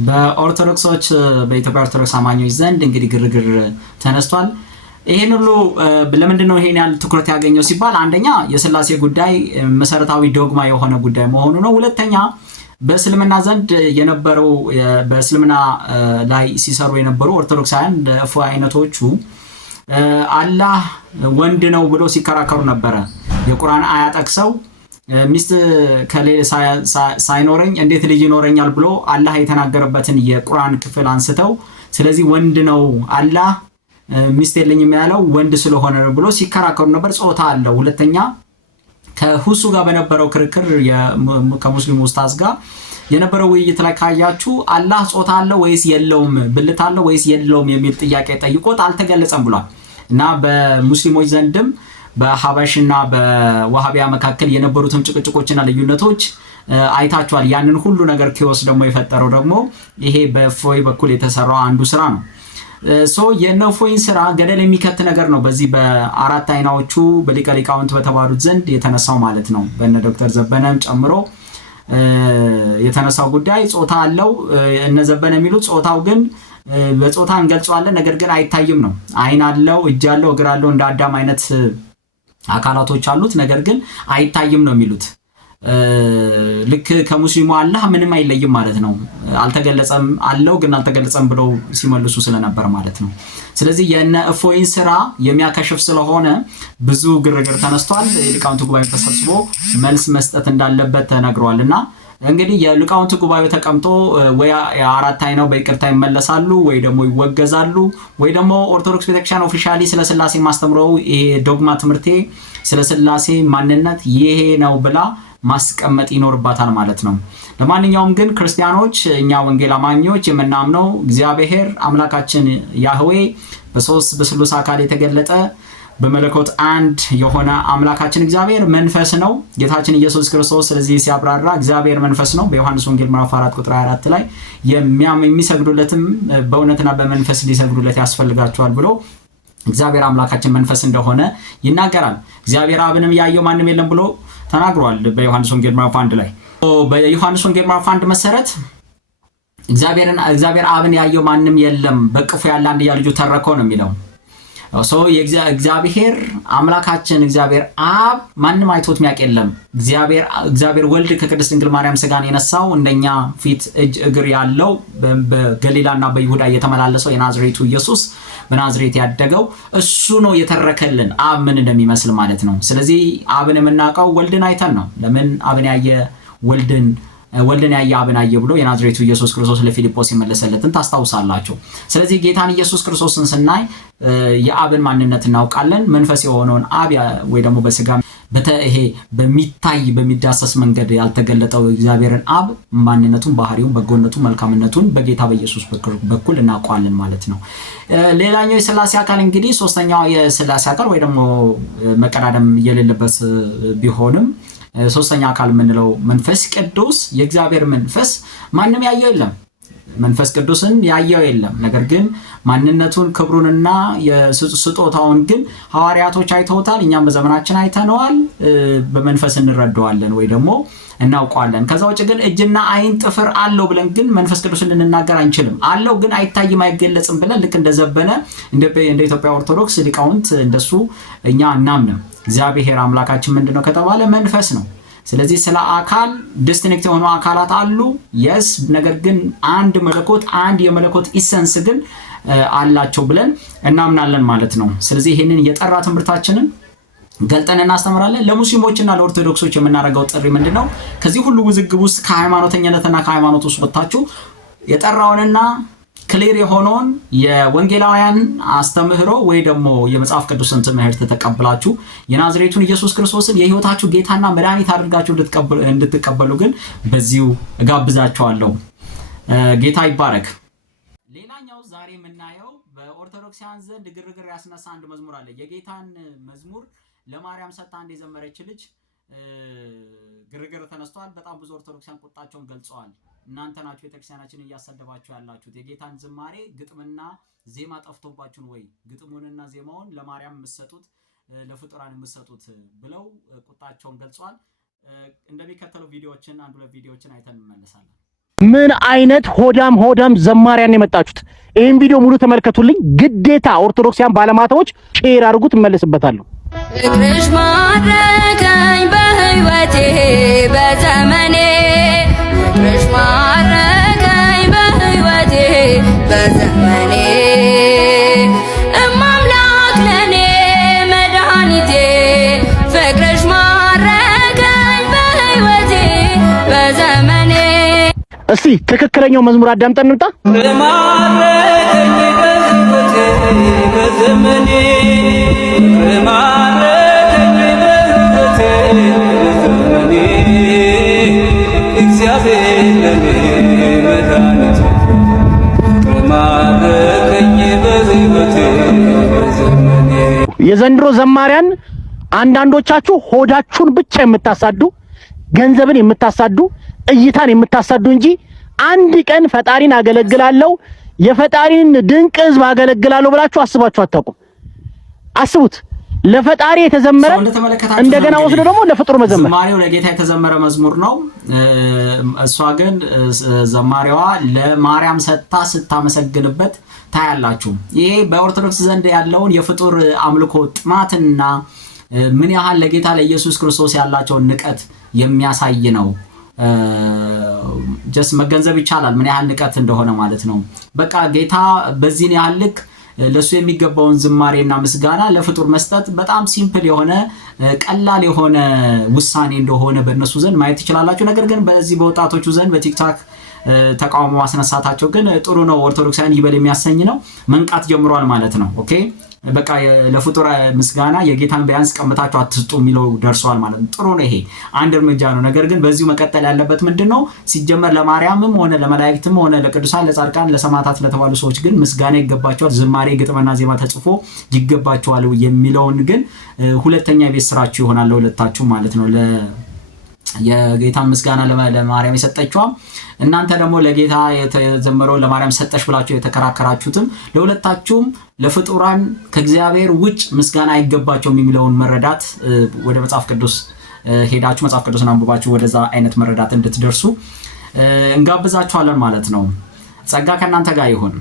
በኦርቶዶክሶች በኢትዮጵያ ኦርቶዶክስ አማኞች ዘንድ እንግዲህ ግርግር ተነስቷል። ይሄን ሁሉ ለምንድነው ይሄን ያህል ትኩረት ያገኘው ሲባል አንደኛ የሥላሴ ጉዳይ መሰረታዊ ዶግማ የሆነ ጉዳይ መሆኑ ነው። ሁለተኛ በእስልምና ዘንድ የነበረው በእስልምና ላይ ሲሰሩ የነበሩ ኦርቶዶክሳውያን እፎይ አይነቶቹ አላህ ወንድ ነው ብሎ ሲከራከሩ ነበረ። የቁርአን አያ ጠቅሰው ሚስት ሳይኖረኝ እንዴት ልጅ ይኖረኛል ብሎ አላህ የተናገረበትን የቁርአን ክፍል አንስተው ስለዚህ ወንድ ነው አላህ ሚስት የለኝም ያለው ወንድ ስለሆነ ነው ብሎ ሲከራከሩ ነበር። ጾታ አለው። ሁለተኛ ከሁሱ ጋር በነበረው ክርክር ከሙስሊም ኡስታዝ ጋር የነበረው ውይይት ላይ ካያችሁ አላህ ጾታ አለው ወይስ የለውም፣ ብልት አለው ወይስ የለውም የሚል ጥያቄ ጠይቆት አልተገለጸም ብሏል። እና በሙስሊሞች ዘንድም በሐበሽና በዋሃቢያ መካከል የነበሩትን ጭቅጭቆችና ልዩነቶች አይታችኋል። ያንን ሁሉ ነገር ኪዮስ ደግሞ የፈጠረው ደግሞ ይሄ በእፎይ በኩል የተሰራው አንዱ ስራ ነው። የእፎይን ስራ ገደል የሚከት ነገር ነው በዚህ በአራት አይናዎቹ በሊቀ ሊቃውንት በተባሉት ዘንድ የተነሳው ማለት ነው። በእነ ዶክተር ዘበነም ጨምሮ የተነሳው ጉዳይ ጾታ አለው። እነ ዘበነ የሚሉት ጾታው ግን በጾታ እንገልጸዋለን ነገር ግን አይታይም ነው። አይን አለው፣ እጅ አለው፣ እግር አለው፣ እንደ አዳም አይነት አካላቶች አሉት ነገር ግን አይታይም ነው የሚሉት። ልክ ከሙስሊሙ አላህ ምንም አይለይም ማለት ነው። አልተገለጸም አለው ግን አልተገለጸም ብለው ሲመልሱ ስለነበር ማለት ነው። ስለዚህ የነ እፎይን ስራ የሚያከሽፍ ስለሆነ ብዙ ግርግር ተነስቷል። የሊቃውንት ጉባኤ ተሰብስቦ መልስ መስጠት እንዳለበት ተነግሯልና እንግዲህ የሊቃውንት ጉባኤ ተቀምጦ ወይ አራት አይናው በይቅርታ ይመለሳሉ ወይ ደግሞ ይወገዛሉ ወይ ደግሞ ኦርቶዶክስ ቤተክርስቲያን ኦፊሻሊ ስለ ሥላሴ ማስተምረው ይሄ ዶግማ ትምህርቴ ስለ ሥላሴ ማንነት ይሄ ነው ብላ ማስቀመጥ ይኖርባታል ማለት ነው። ለማንኛውም ግን ክርስቲያኖች እኛ ወንጌል አማኞች የምናምነው እግዚአብሔር አምላካችን ያህዌ በሶስት በስሉስ አካል የተገለጠ በመለኮት አንድ የሆነ አምላካችን እግዚአብሔር መንፈስ ነው። ጌታችን ኢየሱስ ክርስቶስ ስለዚህ ሲያብራራ እግዚአብሔር መንፈስ ነው በዮሐንስ ወንጌል ምዕራፍ 4 ቁጥር 24 ላይ የሚሰግዱለትም በእውነትና በመንፈስ ሊሰግዱለት ያስፈልጋቸዋል ብሎ እግዚአብሔር አምላካችን መንፈስ እንደሆነ ይናገራል። እግዚአብሔር አብንም ያየው ማንም የለም ብሎ ተናግሯል በዮሐንስ ወንጌል ምዕራፍ 1 ላይ። በዮሐንስ ወንጌል ምዕራፍ 1 መሰረት እግዚአብሔር አብን ያየው ማንም የለም በቅፉ ያለ አንድያ ልጁ ተረከው ነው የሚለው። እግዚአብሔር አምላካችን እግዚአብሔር አብ ማንም አይቶት የሚያውቅ የለም። እግዚአብሔር ወልድ ከቅድስት ድንግል ማርያም ስጋን የነሳው እንደኛ ፊት እጅ እግር ያለው በገሊላና በይሁዳ የተመላለሰው የናዝሬቱ ኢየሱስ በናዝሬት ያደገው እሱ ነው የተረከልን አብ ምን እንደሚመስል ማለት ነው። ስለዚህ አብን የምናውቀው ወልድን አይተን ነው። ለምን አብን ያየ ወልድን ያየ አብን አየ ብሎ የናዝሬቱ ኢየሱስ ክርስቶስ ለፊልጶስ ይመለሰለትን ታስታውሳላችሁ። ስለዚህ ጌታን ኢየሱስ ክርስቶስን ስናይ የአብን ማንነት እናውቃለን። መንፈስ የሆነውን አብ ወይ ደግሞ በስጋ ይሄ በሚታይ በሚዳሰስ መንገድ ያልተገለጠው እግዚአብሔርን አብ ማንነቱን፣ ባህሪውን፣ በጎነቱን፣ መልካምነቱን በጌታ በኢየሱስ በኩል እናውቃለን ማለት ነው። ሌላኛው የሥላሴ አካል እንግዲህ ሶስተኛው የሥላሴ አካል ወይ ደግሞ መቀዳደም የሌለበት ቢሆንም ሶስተኛ አካል የምንለው መንፈስ ቅዱስ የእግዚአብሔር መንፈስ ማንም ያየው የለም። መንፈስ ቅዱስን ያየው የለም። ነገር ግን ማንነቱን ክብሩንና የስጦታውን ግን ሐዋርያቶች አይተውታል። እኛም በዘመናችን አይተነዋል። በመንፈስ እንረዳዋለን ወይ ደግሞ እናውቀዋለን። ከዛ ውጭ ግን እጅና አይን ጥፍር አለው ብለን ግን መንፈስ ቅዱስን ልንናገር አንችልም። አለው ግን አይታይም አይገለጽም ብለን ልክ እንደዘበነ እንደ ኢትዮጵያ ኦርቶዶክስ ሊቃውንት እንደሱ እኛ እናምንም። እግዚአብሔር አምላካችን ምንድነው ከተባለ መንፈስ ነው። ስለዚህ ስለ አካል ዲስቲንክት የሆኑ አካላት አሉ የስ ነገር ግን አንድ መለኮት አንድ የመለኮት ኢሰንስ ግን አላቸው ብለን እናምናለን ማለት ነው። ስለዚህ ይሄንን የጠራ ትምህርታችንን ገልጠን እናስተምራለን። ለሙስሊሞችና ለኦርቶዶክሶች የምናደርገው ጥሪ ምንድነው? ከዚህ ሁሉ ውዝግብ ውስጥ ከሃይማኖተኝነትና ከሃይማኖት ውስጥ ወጣችሁ የጠራውንና ክሊር የሆነውን የወንጌላውያን አስተምህሮ ወይ ደግሞ የመጽሐፍ ቅዱስን ትምህርት ተቀብላችሁ የናዝሬቱን ኢየሱስ ክርስቶስን የህይወታችሁ ጌታና መድኃኒት አድርጋችሁ እንድትቀበሉ ግን በዚሁ እጋብዛችኋለሁ። ጌታ ይባረክ። ሌላኛው ዛሬ የምናየው በኦርቶዶክሳውያን ዘንድ ግርግር ያስነሳ አንድ መዝሙር አለ። የጌታን መዝሙር ለማርያም ሰጣ አንድ የዘመረች ልጅ ግርግር ተነስቷል። በጣም ብዙ ኦርቶዶክሳውያን ቁጣቸውን ገልጸዋል። እናንተ ናችሁ ቤተክርስቲያናችንን እያሰደባችሁ ያላችሁት፣ የጌታን ዝማሬ ግጥምና ዜማ ጠፍቶባችሁን ወይ ግጥሙንና ዜማውን ለማርያም የምትሰጡት ለፍጡራን የምትሰጡት ብለው ቁጣቸውን ገልጸዋል። እንደሚከተለው ቪዲዮዎችን አንድ ሁለት ቪዲዮዎችን አይተን እንመለሳለን። ምን አይነት ሆዳም ዘማሪያን የመጣችሁት? ይሄን ቪዲዮ ሙሉ ተመልከቱልኝ። ግዴታ ኦርቶዶክሲያን ባለማታዎች ሼር አድርጉት፣ እመለስበታለሁ። ፍቅርሽ ማረከኝ በህይወቴ በዘመኔ ፍቅርሽ ማረከኝ በህይወቴ በዘመኔ እማምላክ ለኔ መድኃኒቴ ፍቅርሽ ማረከኝ በህይወቴ በዘመኔ። እስቲ ትክክለኛው መዝሙር አዳምጠን እንምጣ። ማረከኝ በህይወቴ በዘመኔ ማረከኝ በህይወቴ በዘመኔ እግዚአብሔር ለኔ መድኃኒቴ ማረከኝ በህይወቴ በዘመኔ። የዘንድሮ ዘማሪያን አንዳንዶቻችሁ ሆዳችሁን ብቻ የምታሳዱ፣ ገንዘብን የምታሳዱ፣ እይታን የምታሳዱ እንጂ አንድ ቀን ፈጣሪን አገለግላለሁ የፈጣሪን ድንቅ ህዝብ አገለግላለሁ ብላችሁ አስባችሁ አታውቁም። አስቡት፣ ለፈጣሪ የተዘመረ እንደገና ወስዶ ደግሞ ለፍጡር መዘመር። ዘማሪው ለጌታ የተዘመረ መዝሙር ነው። እሷ ግን ዘማሪዋ ለማርያም ሰጥታ ስታመሰግንበት ታያላችሁ። ይሄ በኦርቶዶክስ ዘንድ ያለውን የፍጡር አምልኮ ጥማትና ምን ያህል ለጌታ ለኢየሱስ ክርስቶስ ያላቸውን ንቀት የሚያሳይ ነው። ጀስት መገንዘብ ይቻላል ምን ያህል ንቀት እንደሆነ ማለት ነው። በቃ ጌታ በዚህን ያህል ልክ ለሱ የሚገባውን ዝማሬና ምስጋና ለፍጡር መስጠት በጣም ሲምፕል የሆነ ቀላል የሆነ ውሳኔ እንደሆነ በእነሱ ዘንድ ማየት ትችላላችሁ። ነገር ግን በዚህ በወጣቶቹ ዘንድ በቲክታክ ተቃውሞ ማስነሳታቸው ግን ጥሩ ነው። ኦርቶዶክሳውያን ይበል የሚያሰኝ ነው። መንቃት ጀምሯል ማለት ነው። ኦኬ በቃ ለፍጡር ምስጋና የጌታን ቢያንስ ቀምታችሁ አትስጡ የሚለው ደርሷል ማለት ነው። ጥሩ ነው። ይሄ አንድ እርምጃ ነው። ነገር ግን በዚሁ መቀጠል ያለበት ምንድነው? ሲጀመር ለማርያምም ሆነ ለመላእክትም ሆነ ለቅዱሳን፣ ለጻድቃን፣ ለሰማዕታት ለተባሉ ሰዎች ግን ምስጋና ይገባቸዋል። ዝማሬ፣ ግጥምና ዜማ ተጽፎ ይገባቸዋል የሚለውን ግን ሁለተኛ የቤት ስራችሁ ይሆናል ለሁለታችሁ ማለት ነው። የጌታን ምስጋና ለማርያም የሰጠችዋ እናንተ ደግሞ ለጌታ የተዘመረው ለማርያም ሰጠሽ ብላችሁ የተከራከራችሁትም ለሁለታችሁም ለፍጡራን ከእግዚአብሔር ውጭ ምስጋና አይገባቸውም የሚለውን መረዳት ወደ መጽሐፍ ቅዱስ ሄዳችሁ መጽሐፍ ቅዱስን አንብባችሁ ወደዛ አይነት መረዳት እንድትደርሱ እንጋብዛችኋለን ማለት ነው። ጸጋ ከእናንተ ጋር ይሁን።